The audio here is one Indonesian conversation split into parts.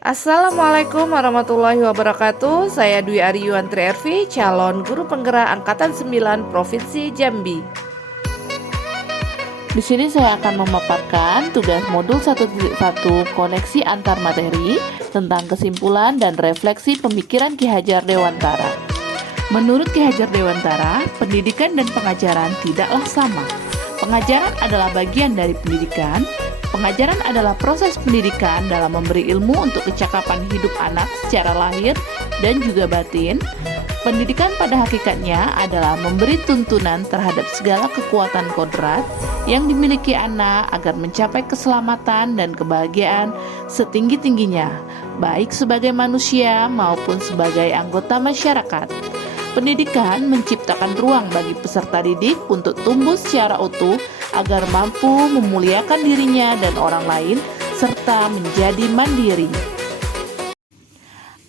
Assalamualaikum warahmatullahi wabarakatuh. Saya Dwi Aryuantri RV, calon guru penggerak angkatan 9 Provinsi Jambi. Di sini saya akan memaparkan tugas modul 1.1 koneksi antar materi tentang kesimpulan dan refleksi pemikiran Ki Hajar Dewantara. Menurut Ki Hajar Dewantara, pendidikan dan pengajaran tidaklah sama. Pengajaran adalah bagian dari pendidikan. Pengajaran adalah proses pendidikan dalam memberi ilmu untuk kecakapan hidup anak secara lahir dan juga batin. Pendidikan pada hakikatnya adalah memberi tuntunan terhadap segala kekuatan kodrat yang dimiliki anak agar mencapai keselamatan dan kebahagiaan setinggi-tingginya, baik sebagai manusia maupun sebagai anggota masyarakat. Pendidikan menciptakan ruang bagi peserta didik untuk tumbuh secara utuh agar mampu memuliakan dirinya dan orang lain serta menjadi mandiri.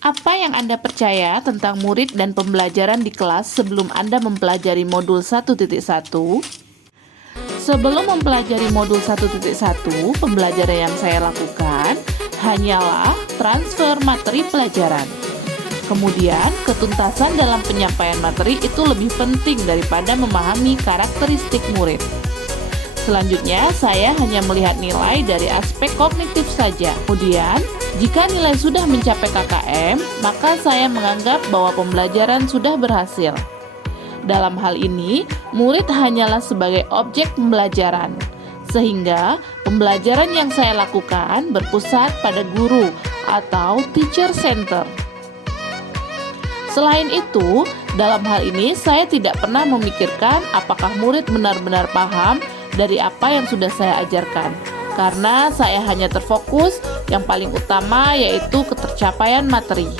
Apa yang Anda percaya tentang murid dan pembelajaran di kelas sebelum Anda mempelajari modul 1.1? Sebelum mempelajari modul 1.1, pembelajaran yang saya lakukan hanyalah transfer materi pelajaran. Kemudian, ketuntasan dalam penyampaian materi itu lebih penting daripada memahami karakteristik murid. Selanjutnya, saya hanya melihat nilai dari aspek kognitif saja. Kemudian, jika nilai sudah mencapai KKM, maka saya menganggap bahwa pembelajaran sudah berhasil. Dalam hal ini, murid hanyalah sebagai objek pembelajaran, sehingga pembelajaran yang saya lakukan berpusat pada guru atau teacher center. Selain itu, dalam hal ini saya tidak pernah memikirkan apakah murid benar-benar paham dari apa yang sudah saya ajarkan, karena saya hanya terfokus yang paling utama yaitu ketercapaian materi.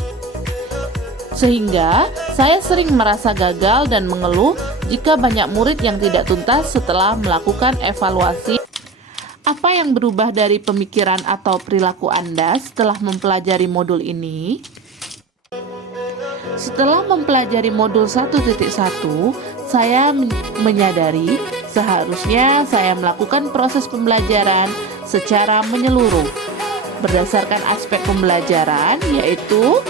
Sehingga saya sering merasa gagal dan mengeluh jika banyak murid yang tidak tuntas setelah melakukan evaluasi. Apa yang berubah dari pemikiran atau perilaku Anda setelah mempelajari modul ini? Setelah mempelajari modul 1.1, saya menyadari seharusnya saya melakukan proses pembelajaran secara menyeluruh berdasarkan aspek pembelajaran, yaitu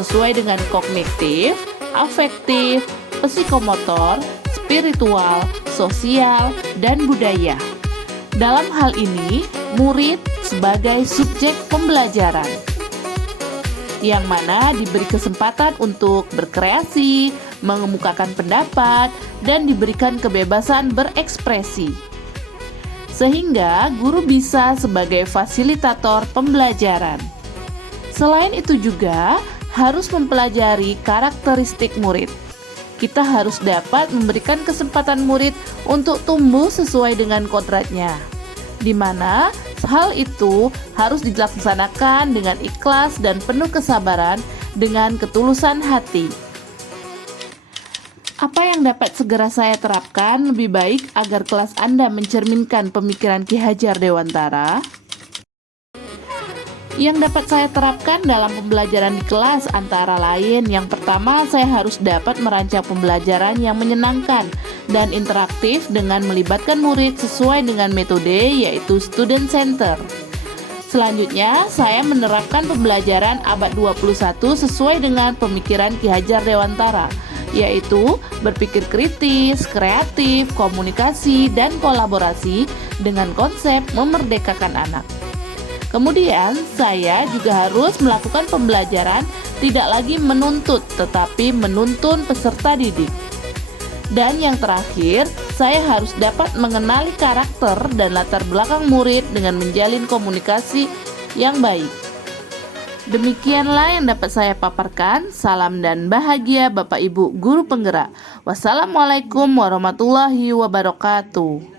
sesuai dengan kognitif, afektif, psikomotor, spiritual, sosial, dan budaya. Dalam hal ini, murid sebagai subjek pembelajaran, yang mana diberi kesempatan untuk berkreasi, mengemukakan pendapat, dan diberikan kebebasan berekspresi. Sehingga guru bisa sebagai fasilitator pembelajaran. Selain itu juga harus mempelajari karakteristik murid. Kita harus dapat memberikan kesempatan murid untuk tumbuh sesuai dengan kodratnya, di mana hal itu harus dilaksanakan dengan ikhlas dan penuh kesabaran dengan ketulusan hati. Apa yang dapat segera saya terapkan lebih baik agar kelas Anda mencerminkan pemikiran Ki Hajar Dewantara? Yang dapat saya terapkan dalam pembelajaran di kelas antara lain, yang pertama, saya harus dapat merancang pembelajaran yang menyenangkan dan interaktif dengan melibatkan murid sesuai dengan metode yaitu student center. Selanjutnya, saya menerapkan pembelajaran abad 21 sesuai dengan pemikiran Ki Hajar Dewantara, yaitu berpikir kritis, kreatif, komunikasi, dan kolaborasi dengan konsep memerdekakan anak. Kemudian, saya juga harus melakukan pembelajaran tidak lagi menuntut, tetapi menuntun peserta didik. Dan yang terakhir, saya harus dapat mengenali karakter dan latar belakang murid dengan menjalin komunikasi yang baik. Demikianlah yang dapat saya paparkan. Salam dan bahagia Bapak Ibu Guru Penggerak. Wassalamualaikum warahmatullahi wabarakatuh.